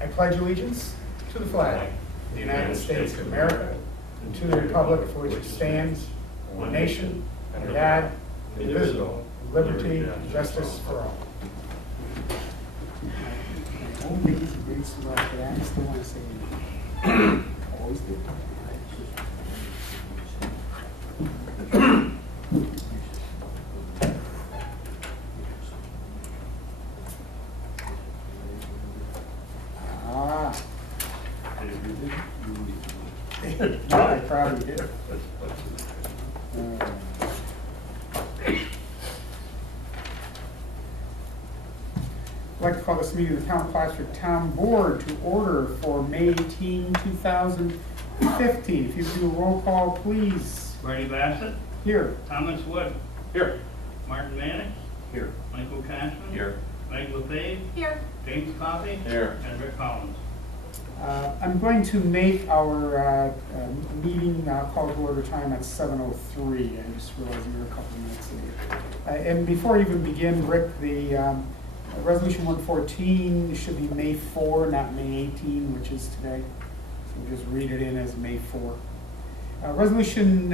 I pledge allegiance to the flag of the United States of America and to the republic for which it stands, one nation, under God, indivisible, with liberty and justice for all. Old days of Grace and Love, but I still want to say always did. No, I probably did. I'd like to call this meeting of the Town of Plattsburgh Town Board to order for May 18, 2015. If you do a roll call, please. Bernie Bassett. Here. Thomas Wood. Here. Martin Mannix. Here. Michael Cashman. Here. Meg LeFave. Here. James Coffey. Here. And Rick Collins. I'm going to make our meeting call to order time at 7:03. I just realized we were a couple of minutes late. And before I even begin, Rick, the Resolution 114 should be May 4, not May 18, which is today. So we'll just read it in as May 4. Resolution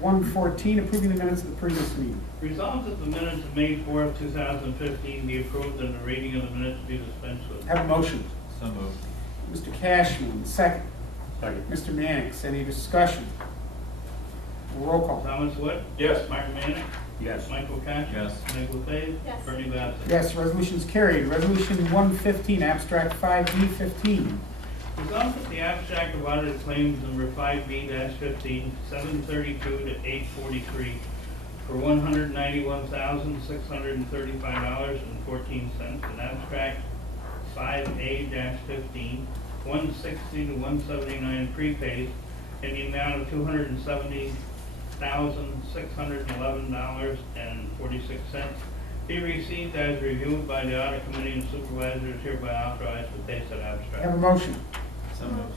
114, approving the minutes of the previous meeting. Resolved that the minutes of May 4th, 2015 be approved and the reading of the minutes be dispensed with. Have a motion. So moved. Mr. Cashman, second. Second. Mr. Mannix, any discussion? Roll call. Thomas Wood. Yes. Martin Mannix. Yes. Michael Cashman. Yes. Meg LeFave. Yes. Bernie Bassett. Yes, resolution's carried. Resolution 115, abstract 5B15. Resolved that the abstract of audited claims number 5B-15, 732 to 843 for $191,635.14, and abstract 5A-15, 160 to 179 prepaid in the amount of $270,611.46 be received as reviewed by the audit committee and supervisors hereby authorized to pay said abstract. Have a motion. So moved.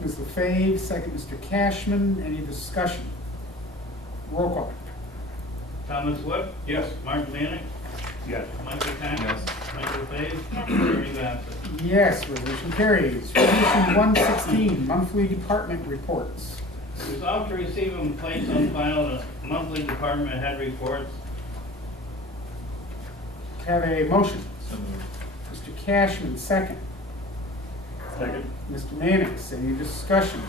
Ms. LeFave, second Mr. Cashman. Any discussion? Roll call. Thomas Wood. Yes. Martin Mannix. Yes. Michael Cashman. Yes. Michael Fave. Yes. Bernie Bassett. Yes, resolution carries. Resolution 116, monthly department reports. Resolved to receive and place on file the monthly department head reports. Have a motion. So moved. Mr. Cashman, second. Second. Mr. Mannix, any discussion?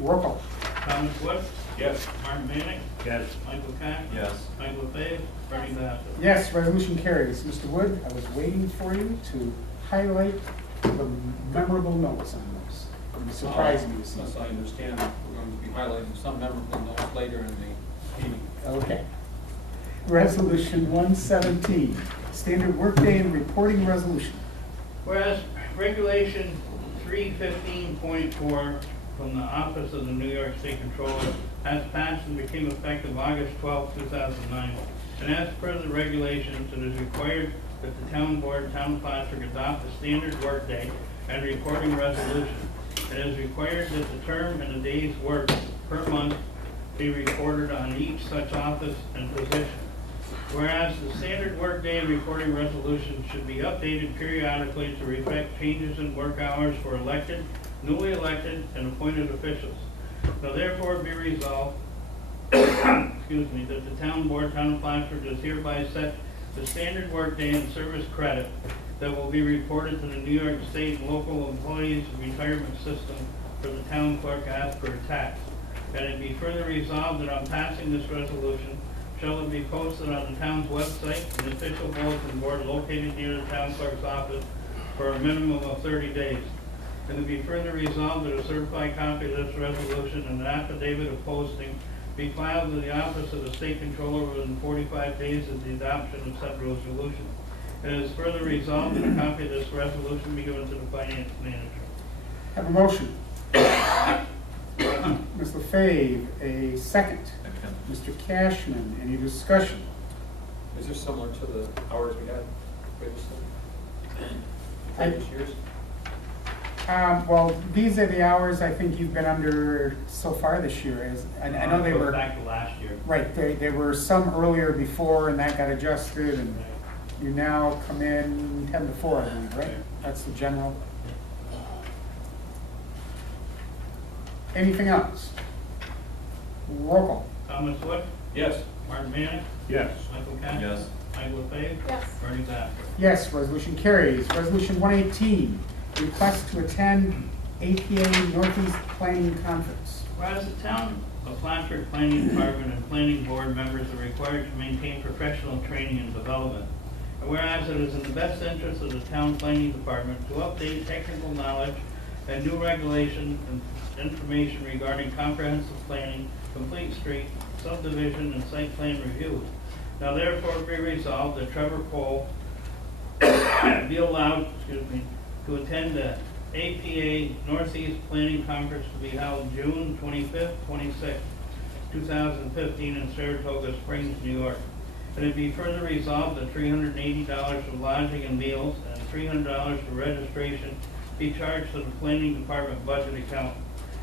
Roll call. Thomas Wood. Yes. Martin Mannix. Yes. Michael Cashman. Yes. Michael Fave. Bernie Bassett. Yes, resolution carries. Mr. Wood, I was waiting for you to highlight the memorable notes on those. It surprised me to see. Unless I understand, we're going to be highlighting some memorable notes later in the meeting. Okay. Resolution 117, standard workday and reporting resolution. Whereas Regulation 315.4 from the Office of the New York State Controller has passed and became effective August 12, 2009. And as per the regulations, it is required that the Town Board, Town of Plattsburgh adopt a standard workday and reporting resolution. It is required that the term and the days worked per month be recorded on each such office and position. Whereas the standard workday and reporting resolution should be updated periodically to reflect changes in work hours for elected, newly elected, and appointed officials. Now therefore be resolved, excuse me, that the Town Board, Town of Plattsburgh does hereby set the standard workday and service credit that will be reported to the New York State and local employees retirement system for the town clerk as per tax. And it be further resolved that on passing this resolution, shall it be posted on the town's website and official bulletin board located near the town clerk's office for a minimum of 30 days. And it be further resolved that a certified copy of this resolution and an affidavit of posting be filed in the office of the state controller within 45 days of the adoption of said resolution. It is further resolved that a copy of this resolution be given to the finance manager. Have a motion. Ms. LeFave, a second. Second. Mr. Cashman, any discussion? Is this similar to the hours we had previously? I- Previous years? Well, these are the hours I think you've been under so far this year. I know they Goes were, back to last year. right, they were some earlier before and that got adjusted and You now come in 10 to 4, I believe, right? That's the general. Anything else? Roll call. Thomas Wood, Yes. Martin Manick, Yes. Michael Cass. Yes. Michael LePage. Yes. Bernie Bass. Yes, resolution carries. Resolution 118, request to attend APA Northeast Planning Conference. Whereas the town of Plattsburgh Planning Department and Planning Board members are required to maintain professional training and development. And whereas it is in the best interest of the town planning department to update technical knowledge and new regulation and information regarding comprehensive planning, complete street, subdivision, and site plan review. Now therefore be resolved that Trevor Cole be allowed, to attend the APA Northeast Planning Conference to be held June 25th, 26th, 2015 in Saratoga Springs, New York. And it be further resolved that $380 for lodging and meals and $300 for registration be charged to the planning department budget account.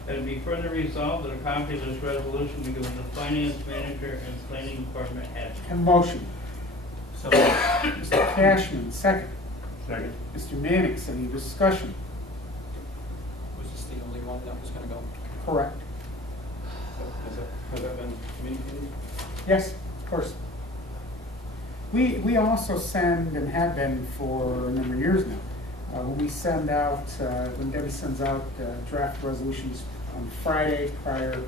And it be further resolved that a copy of this resolution be given to the finance manager and planning department head. Have a motion. So, Mr. Cashman, second. Second. Mr. Mannix, any discussion? was this the only one that was gonna go? Correct. Has that been communicated? Yes, of course. We also send, and have been for a number of years now, when we send out, when Debbie sends out draft resolutions on Friday prior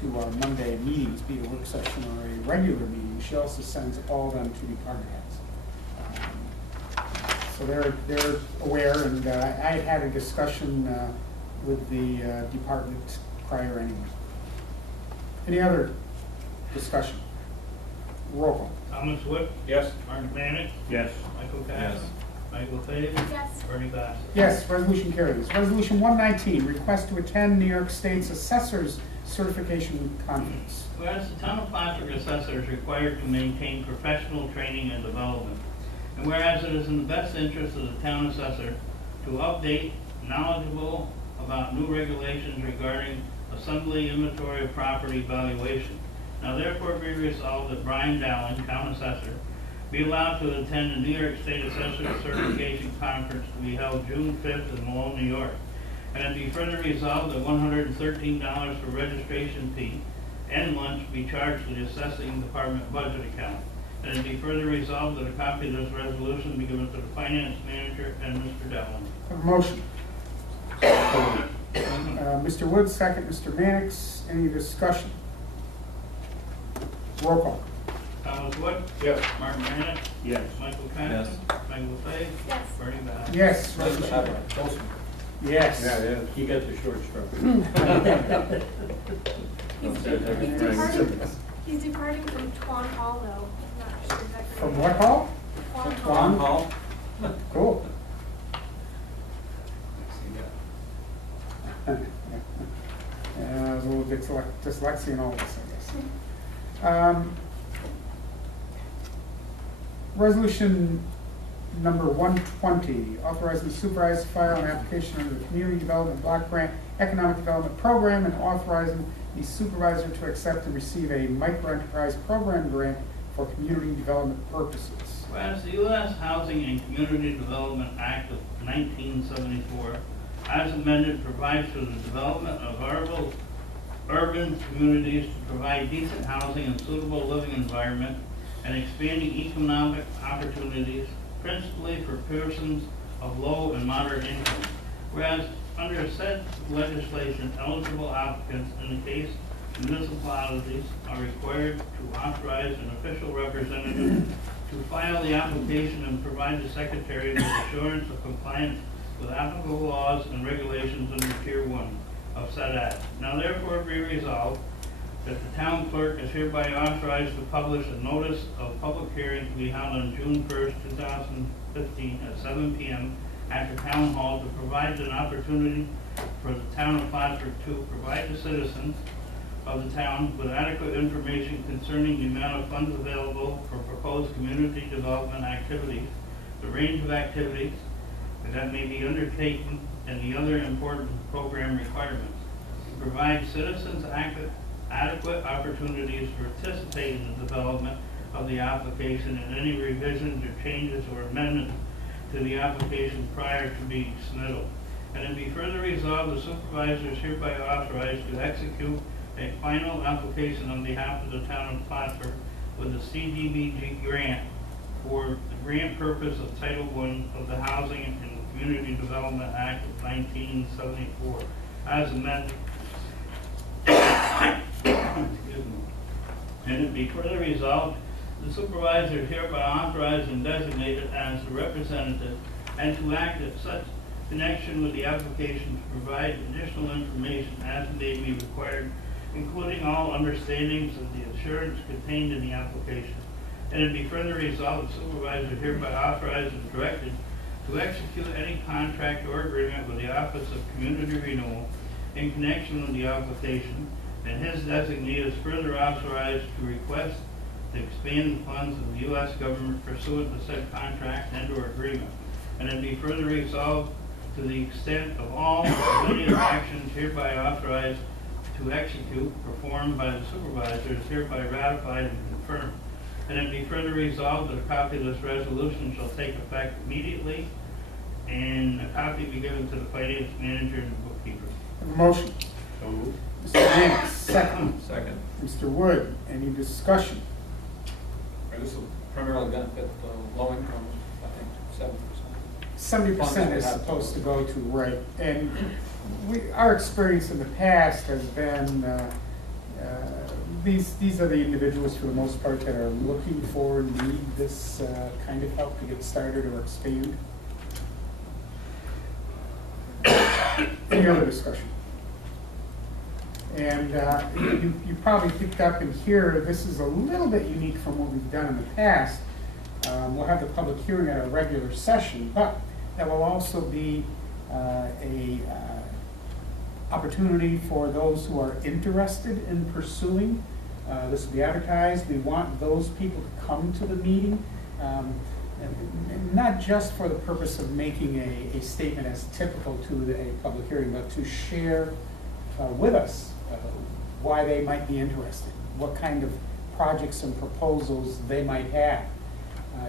to our Monday meetings, be it a work session or a regular meeting, she also sends all of them to department heads. So they're aware, and I had a discussion with the department prior anyway. Any other discussion? Roll call. Thomas Wood, Yes. Martin Manick, Yes. Michael Cass. Yes. Michael LePage. Yes. Bernie Bass. Yes, resolution carries. Resolution 119, request to attend New York State's Assessors Certification Conference. Whereas the town of Plattsburgh assessor is required to maintain professional training and development. And whereas it is in the best interest of the town assessor to update knowledgeable about new regulations regarding assembly inventory of property valuation. Now therefore be resolved that Brian Dallin, town assessor, be allowed to attend the New York State Assessor Certification Conference to be held June 5th in Malone, New York. And it be further resolved that $113 for registration fee and lunch be charged to the assessing department budget account. And it be further resolved that a copy of this resolution be given to the finance manager and Mr. Dallin. Have a motion. Mr. Woods, second. Mr. Mannix, any discussion? Roll call. Thomas Wood, Yes. Martin Manick, Yes. Michael Cass. Michael LePage. Yes. Bernie Bass. Yes, Nice to resolution have carries. a Joseph. Yes. Yeah, it is. He got the short straw. He's departing from Twan Hall though. I'm not sure exactly. From what hall? Twan Twan Hall. Hall. Cool. There's a little bit dyslexia in all of this, I guess. Resolution number 120, authorizing the supervisor to file an application under the Community Development Block Grant Economic Development Program and authorizing the supervisor to accept and receive a microenterprise program grant for community development purposes. Whereas the U.S. Housing and Community Development Act of 1974, as amended, provides for the development of urban communities to provide decent housing and suitable living environment and expanding economic opportunities, principally for persons of low and moderate income. Whereas under said legislation, eligible applicants in the case municipalities are required to authorize an official representative to file the application and provide the secretary with assurance of compliance with applicable laws and regulations under Tier 1 of said act. Now therefore be resolved that the town clerk is hereby authorized to publish a notice of public hearing to be held on June 1st, 2015 at 7 p.m. at the town hall to provide an opportunity for the town of Plattsburgh to provide the citizens of the town with adequate information concerning the amount of funds available for proposed community development activities, the range of activities that may be undertaken, and the other important program requirements. To provide citizens adequate opportunities to participate in the development of the application and any revisions or changes or amendments to the application prior to being submitted. And it be further resolved, the supervisor is hereby authorized to execute a final application on behalf of the town of Plattsburgh with a CDBG grant for the grant purpose of Title I of the Housing and Community Development Act of 1974, as amended. Excuse me. And it be further resolved, the supervisor is hereby authorized and designated as the representative and to act in such connection with the application to provide additional information as may be required, including all understandings of the assurance contained in the application. And it be further resolved, the supervisor is hereby authorized and directed to execute any contract or agreement with the Office of Community Renewal in connection with the application, and his designee is further authorized to request to expand the funds of the U.S. government pursuant to said contract and/or agreement. And it be further resolved, to the extent of all or any of the actions hereby authorized to execute, performed by the supervisor, is hereby ratified and confirmed. And it be further resolved that a copy of this resolution shall take effect immediately, and a copy be given to the finance manager and the bookkeeper. Have a motion. So moved. Mr. Nance, second. Second. Mr. Wood, any discussion? This will primarily benefit low income, I think, 7%. 70% is supposed to go to, right, and our experience in the past has been, these are the individuals for the most part that are looking for, need this kind of help to get started or expand. Any other discussion? And you probably picked up in here, this is a little bit unique from what we've done in the past. We'll have the public hearing at a regular session, but that will also be a opportunity for those who are interested in pursuing. This will be advertised. We want those people to come to the meeting, and not just for the purpose of making a statement as typical to a public hearing, but to share with us why they might be interested, what kind of projects and proposals they might have.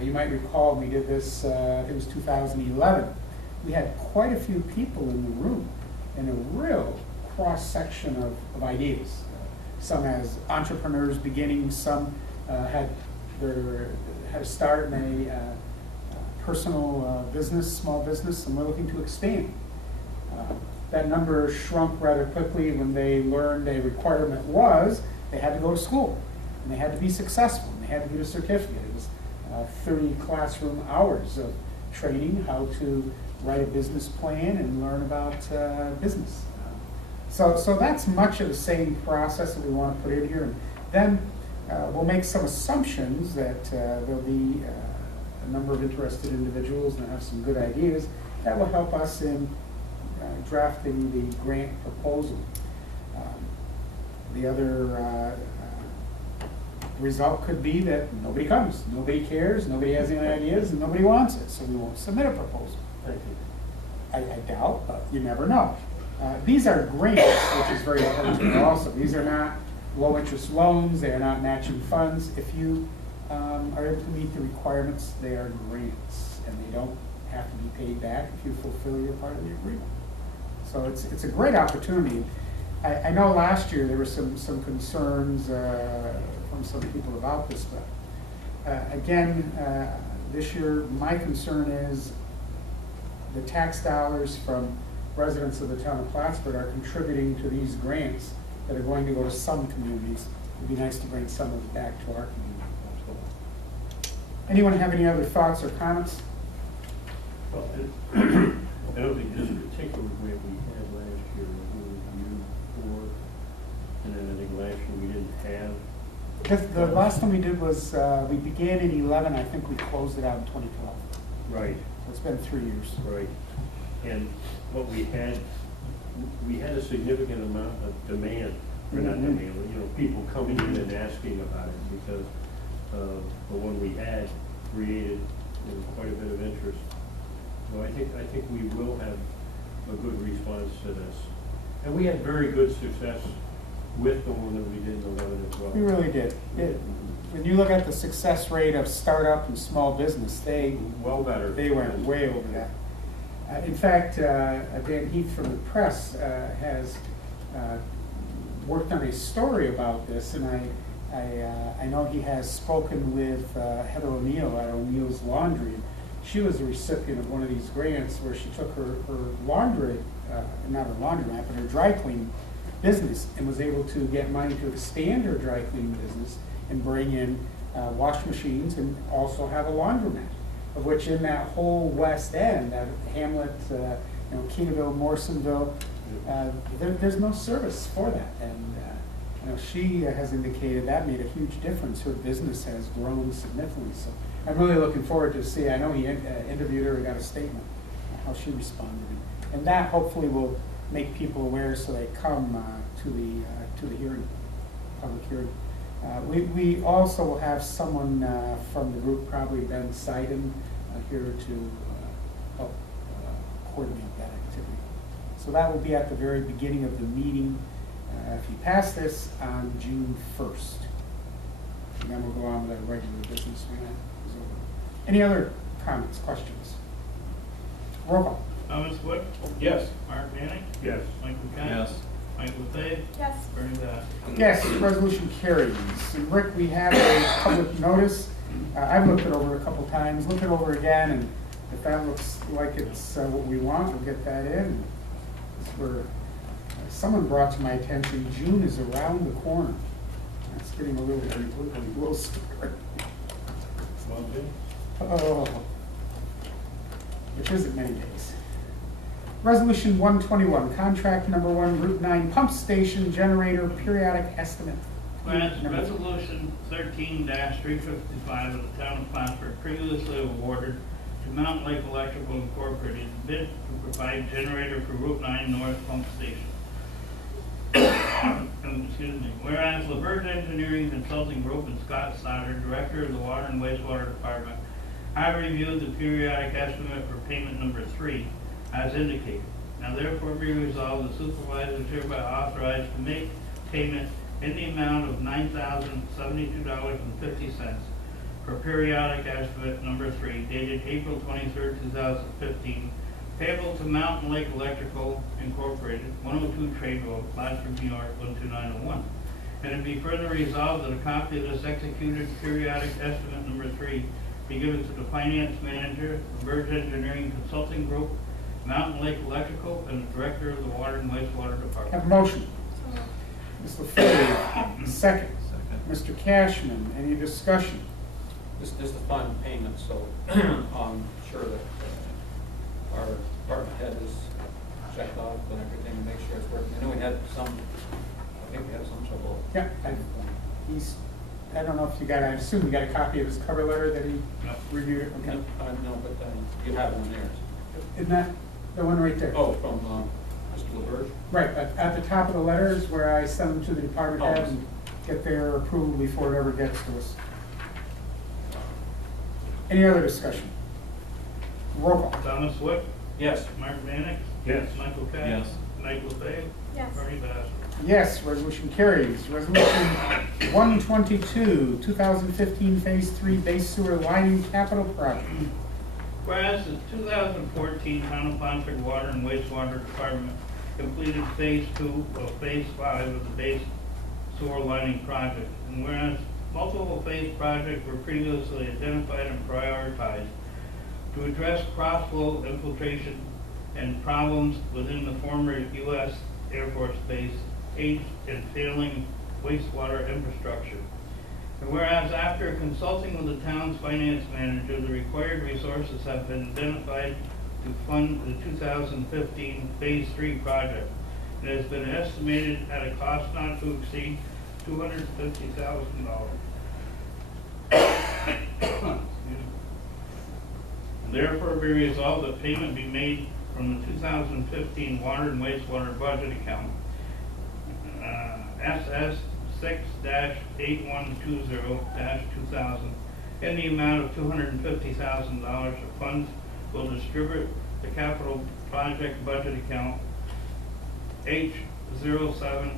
You might recall we did this, it was 2011. We had quite a few people in the room and a real cross-section of ideas. Some as entrepreneurs beginning, some had a start in a personal business, small business, and were looking to expand. That number shrunk rather quickly when they learned a requirement was they had to go to school, and they had to be successful, and they had to get a certificate. It was 30 classroom hours of training how to write a business plan and learn about business. So that's much of the same process that we want to put in here. And then we'll make some assumptions that there'll be a number of interested individuals and have some good ideas that will help us in drafting the grant proposal. The other result could be that nobody comes, nobody cares, nobody has any ideas, and nobody wants it, so we won't submit a proposal. I doubt, but you never know. These are grants, which is very important also. These are not low-interest loans, they are not matching funds. If you are able to meet the requirements, they are grants, and they don't have to be paid back if you fulfill your part of the agreement. So it's a great opportunity. I know last year there were some concerns from some people about this, but again, this year my concern is the tax dollars from residents of the town of Plattsburgh are contributing to these grants that are going to go to some communities. It'd be nice to bring some of it back to our community. Anyone have any other thoughts or comments? Well, I don't think this particular grant we had last year we reviewed for, and then I think last year we didn't have. The last one we did was, we began in 11, I think we closed it out in 2012. Right. So it's been 3 years. Right. And what we had a significant amount of demand, or not demand, but, you know, people coming in and asking about it because the one we had created quite a bit of interest. So I think we will have a good response to this. And we had very good success with the one that we did in 11 as well. We really did. When you look at the success rate of startup and small business, Well better. they went way over that. In fact, Dan Heath from the press has worked on a story about this, and I know he has spoken with Heather O'Neill at O'Neill's Laundry. She was the recipient of one of these grants where she took her laundry, not her laundromat, but her dry cleaning business, and was able to get money to expand her dry cleaning business and bring in wash machines and also have a laundromat, of which in that whole west end, that Hamlet, Keenaville, Morrisonville, there's no service for that. And she has indicated that made a huge difference. Her business has grown significantly. So I'm really looking forward to see. I know he interviewed her and got a statement how she responded, and that hopefully will make people aware so they come to the hearing, public hearing. We also will have someone from the group, probably Ben Seiden, here to help coordinate that activity. So that will be at the very beginning of the meeting. If you pass this on June 1st, and then we'll go on with our regular business when that is over. Any other comments, questions? Roll call. Thomas Wood, Yes. Mark Manning, Yes. Michael Kent. Yes. Michael Fay, Yes. Bernie Bass. Yes, resolution carries. And Rick, we have a public notice. I've looked it over a couple times, looked it over again, and if that looks like it's what we want, we'll get that in. Someone brought to my attention, June is around the corner. That's getting a little scary. Oh, which isn't many days. Resolution 121, contract number 1, Route 9 pump station generator periodic estimate. Whereas Number 2. Resolution 13-355 of the Town of Plattsburgh previously awarded to Mountain Lake Electrical Incorporated bid to provide generator for Route 9 North Pump Station. Excuse me. Whereas LaBerge Engineering Consulting Group and Scott Stoddard, Director of the Water and Wastewater Department, have reviewed the periodic estimate for payment number 3 as indicated. Now therefore be resolved, the supervisor is hereby authorized to make payment in the amount of $9,072.50 for periodic estimate number 3 dated April 23rd, 2015, payable to Mountain Lake Electrical Incorporated, 102 Trade Road, Plattsburgh, New York, 12901. And it be further resolved that a copy of this executed periodic estimate number 3 be given to the finance manager, LaBerge Engineering Consulting Group, Mountain Lake Electrical, and the Director of the Water and Wastewater Have a Department. motion. So moved. Ms. LaFave, second. Mr. Cashman, any discussion? This is the final payment, so I'm sure that our department head has checked out and everything to make sure it's working. I know we had some, I think we had some trouble. Yeah, I don't know if you got, I assume you got a copy of his cover letter that he Yep. reviewed it, okay? No, but you have one there. Isn't that the one right there? Oh, from Mr. LaBerge? Right, but at the top of the letter is where I send them to the department head and get their approval before it ever gets to us. Any other discussion? Roll call. Thomas Wood, Yes. Mark Manick, Yes. Michael Kent. Yes. Michael Fay, Yes. Bernie Bass. Yes, resolution carries. Resolution 122, 2015 Phase 3 base sewer lining capital project. Whereas the 2014 Town of Plattsburgh Water and Wastewater Department completed Phase 2 of Phase 5 of the base sewer lining project, and whereas multiple phase projects were previously identified and prioritized to address cross-flow infiltration and problems within the former U.S. Air Force Base, aged and failing wastewater infrastructure. And whereas after consulting with the town's finance manager, the required resources have been identified to fund the 2015 Phase 3 project. It has been estimated at a cost not to exceed $250,000. Therefore be resolved that payment be made from the 2015 water and wastewater budget account, SS 6-8120-2000, in the amount of $250,000 of funds will distribute the capital project budget account H07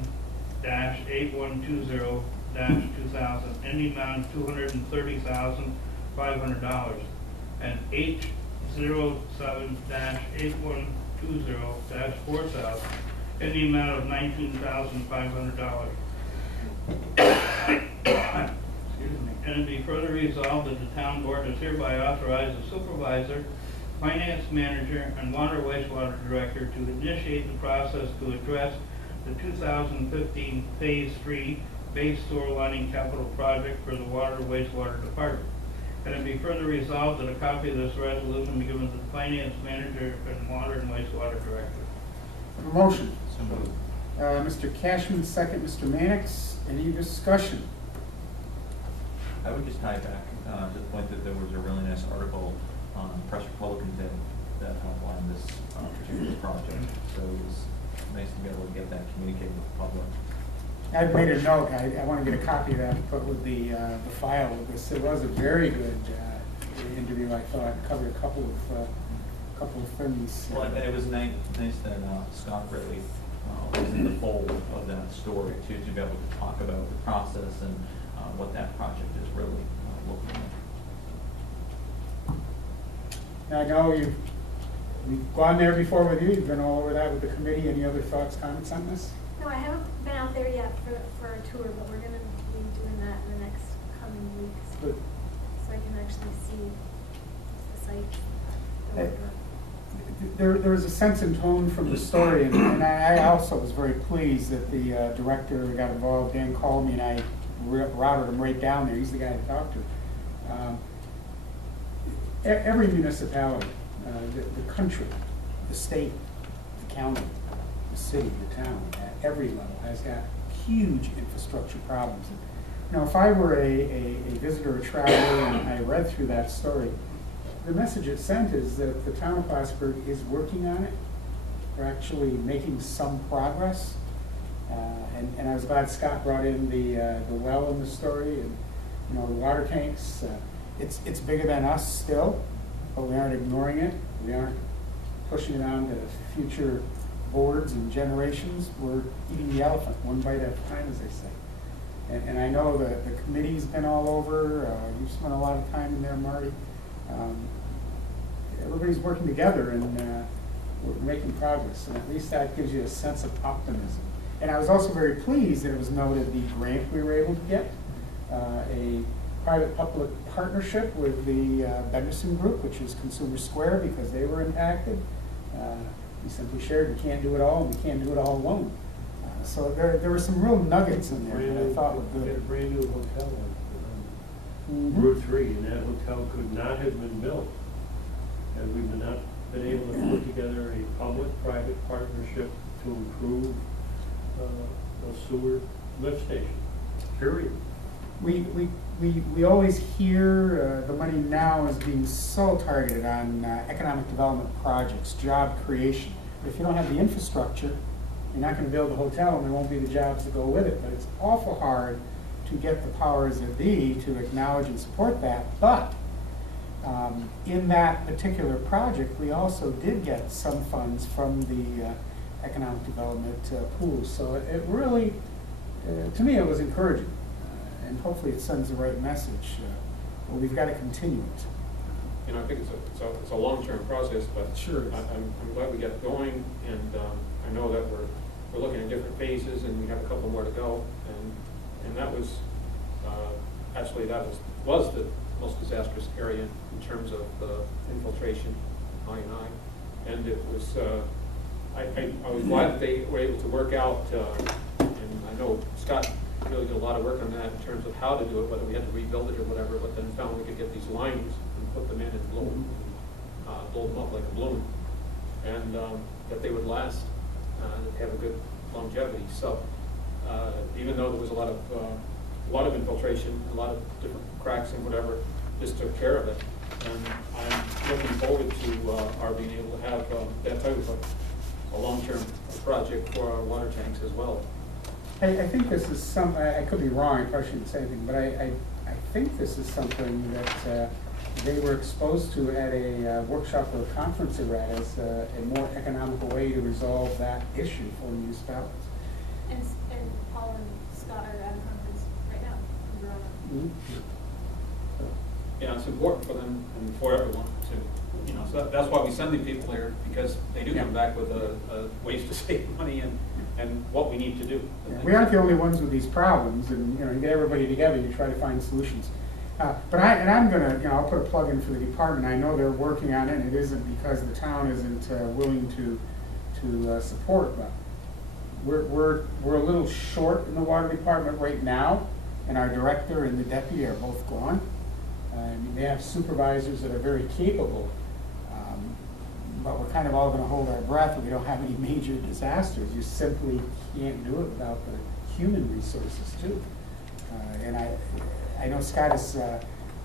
H-0120-2000 in the amount of $230,500 and H-07-8120-4000 in the amount of $19,500. Excuse me. And it be further resolved that the town board is hereby authorized the supervisor, finance manager, and water wastewater director to initiate the process to address the 2015 Phase 3 base sewer lining capital project for the water wastewater department. And it be further resolved that a copy of this resolution be given to the finance manager and water and wastewater director. Have a motion. So moved. Mr. Cashman, second. Mr. Mannix, any discussion? I would just tie back to the point that there was a really nice article on Press Republican Day that outlined this particular project. So it was nice to be able to get that communicated with the public. I made a note, I want to get a copy of that and put with the file of this. It was a very good interview, I thought. It covered a couple of things. Well, and it was nice that Scott really was in the fold of that story too, to be able to talk about the process and what that project is really looking like. I know we've gone there before with you, you've been all over that with the committee. Any other thoughts, comments on this? No, I haven't been out there yet for a tour, but we're gonna be doing that in the next coming weeks. Good. So I can actually see the site. There was a sense and tone from the story, and I also was very pleased that the director got involved. Dan called me and I routed him right down there. He's the guy to talk to. Every municipality, the country, the state, the county, the city, the town, at every level has got huge infrastructure problems. You know, if I were a visitor or traveler and I read through that story, the message it sent is that the town of Plattsburgh is working on it. We're actually making some progress. And I was glad Scott brought in the well in the story and, you know, the water tanks. It's bigger than us still, but we aren't ignoring it. We aren't pushing it on to future boards and generations. We're eating the elephant one bite at a time, as they say. And I know that the committee's been all over. You've spent a lot of time in there, Marty. Everybody's working together and we're making progress, and at least that gives you a sense of optimism. And I was also very pleased that it was noted the grant we were able to get, a private-public partnership with the Benderson Group, which is Consumer Square, because they were impacted. We simply shared we can't do it all, and we can't do it all alone. So there were some real nuggets in there that I thought were We had a good. brand new hotel on Mhm. Route 3, and that hotel could not have been built had we not been able to put together a public-private partnership to improve a sewer lift station, period. We always hear the money now is being so targeted on economic development projects, job creation. But if you don't have the infrastructure, you're not going to build a hotel and there won't be the jobs that go with it. But it's awful hard to get the powers that be to acknowledge and support that. But in that particular project, we also did get some funds from the economic development pools. So it really, to me, it was encouraging. And hopefully it sends the right message. But we've got to continue it. You know, I think it's a long-term process, but Sure is. I'm glad we got it going, and I know that we're looking at different phases, and we have a couple more to go, and that was, actually, that was the most disastrous area in terms of infiltration, I&I, and it was, I was glad that they were able to work out, and I know Scott really did a lot of work on that in terms of how to do it, whether we had to rebuild it or whatever, but then found we could get these lines and put them in and blow them up like a balloon, and that they would last, that they have a good longevity. So even though there was a lot of infiltration, a lot of different cracks and whatever, this took care of it. And I'm looking forward to our being able to have that type of a long-term project for our water tanks as well. I think this is I could be wrong, I probably shouldn't say anything, but I think this is something that they were exposed to at a workshop or a conference they were at as a more economical way to resolve that issue for municipalities. And Paul Scott are at a conference right now in Verona. Yeah, it's important for them and for everyone to, so that's why we send the people here, because they do come back with ways to save money and what we need to do. We aren't the only ones with these problems, and, you get everybody together, you try to find solutions. I'm gonna, I'll put a plug in for the department, I know they're working on it, and it isn't because the town isn't willing to support, but we're a little short in the water department right now, and our director and the deputy are both gone. They have supervisors that are very capable, but we're kind of all gonna hold our breath if we don't have any major disasters. You simply can't do it without the human resources too. And I know Scott has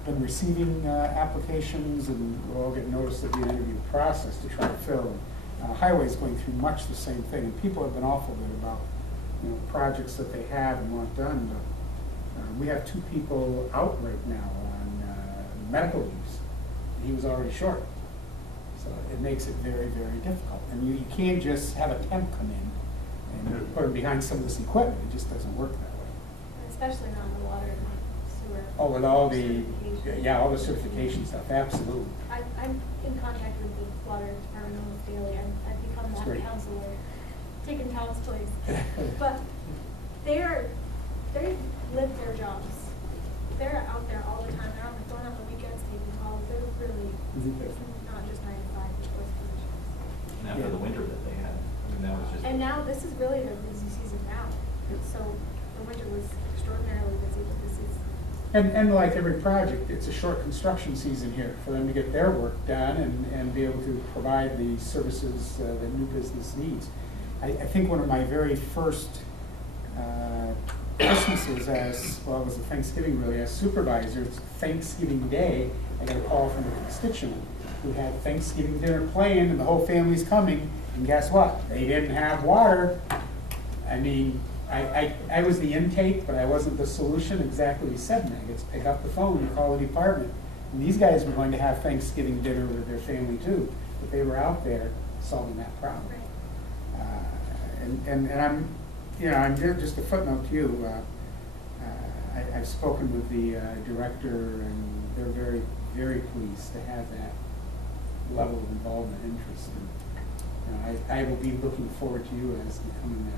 been receiving applications, and we'll all get notice of the interview process to try to fill. Highway's going through much the same thing, and people have been awful good about, projects that they have and want done. But we have 2 people out right now on medical leaves. He was already short. So it makes it very, very difficult. And you can't just have a temp come in and put him behind some of this equipment. It just doesn't work that way. Especially not in the water and sewer. Oh, with all the, certification. all the certification stuff, absolutely. I'm in contact with the water department almost daily. I've become That's that great. counselor, taking Tom's place. But they live their jobs. They're out there all the time. They're going on the weekends, taking calls. They're really, Mhm. it's not just 9 to 5, it's those positions. And after the winter that they had, that was just. And now, this is really their busy season now. So the winter was extraordinarily busy, but this is, And like every project, it's a short construction season here for them to get their work done and be able to provide the services that new business needs. I think one of my very first Christmases it was a Thanksgiving really, as supervisor, it's Thanksgiving Day, I got a call from a constituent who had Thanksgiving dinner planned and the whole family's coming, and guess what? They didn't have water. I mean, I was the intake, but I wasn't the solution, exactly what he said, and I get to pick up the phone and call the department. And these guys were going to have Thanksgiving dinner with their family too, but they were out there solving that problem. right. And I'm just a footnote to you. I've spoken with the director, and they're very, very pleased to have that level of involvement and interest. And I will be looking forward to you as becoming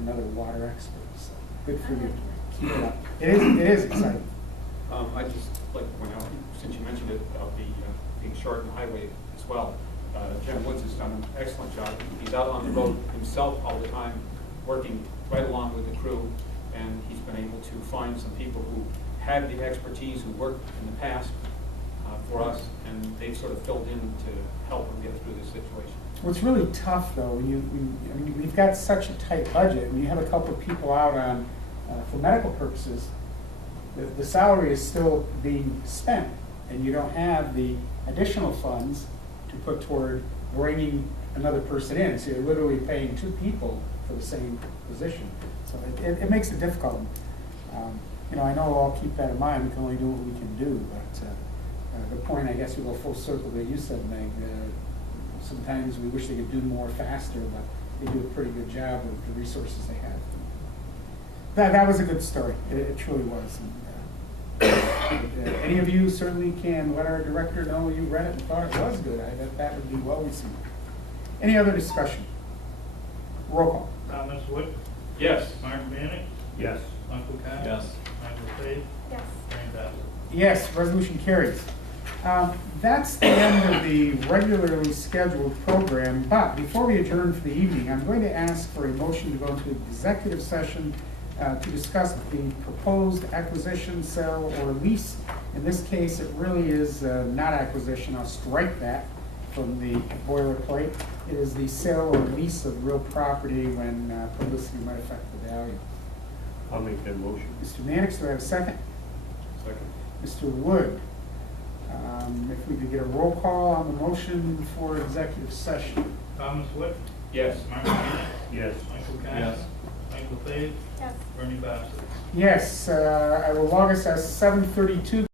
another water expert. So good for you. Keep it up. It is exciting. I just like to point out, since you mentioned it, about the being short in the highway as well, Jen Woods has done an excellent job. He's out on the road himself all the time, working right along with the crew, and he's been able to find some people who had the expertise, who worked in the past for us, and they've sort of filled in to help him get through this situation. What's really tough though, we've got such a tight budget, and you have a couple of people out on, for medical purposes, the salary is still being spent, and you don't have the additional funds to put toward bringing another person in. So you're literally paying 2 people for the same position. So it makes it difficult. I know I'll keep that in mind. We can only do what we can do, but the point, I guess, we go full circle that you said, Meg. Sometimes we wish they could do more faster, but they do a pretty good job with the resources they have. That was a good story. It truly was. And, any of you certainly can let our director know you read it and thought it was good. I bet that would be well received. Any other discussion? Roll call. Thomas Wood, Yes. Martin Mannix, Yes. Michael Cass. Yes. Michael Fate, Yes. Frank Bassett. Yes, resolution carries. That's the end of the regularly scheduled program, but before we adjourn for the evening, I'm going to ask for a motion to go into executive session to discuss the proposed acquisition, sale, or lease. In this case, it really is not acquisition. I'll strike that from the boilerplate. It is the sale or lease of real property when publicity might affect the value. I'll make that motion. Mr. Mannix, do I have a second? Second. Mr. Wood, if we could get a roll call on the motion for executive session. Thomas Wood, Yes. Martin Mannix, Yes. Michael Cass. Yes. Michael Fate, Yes. Bernie Bassett. Yes, I will log us as 7:32.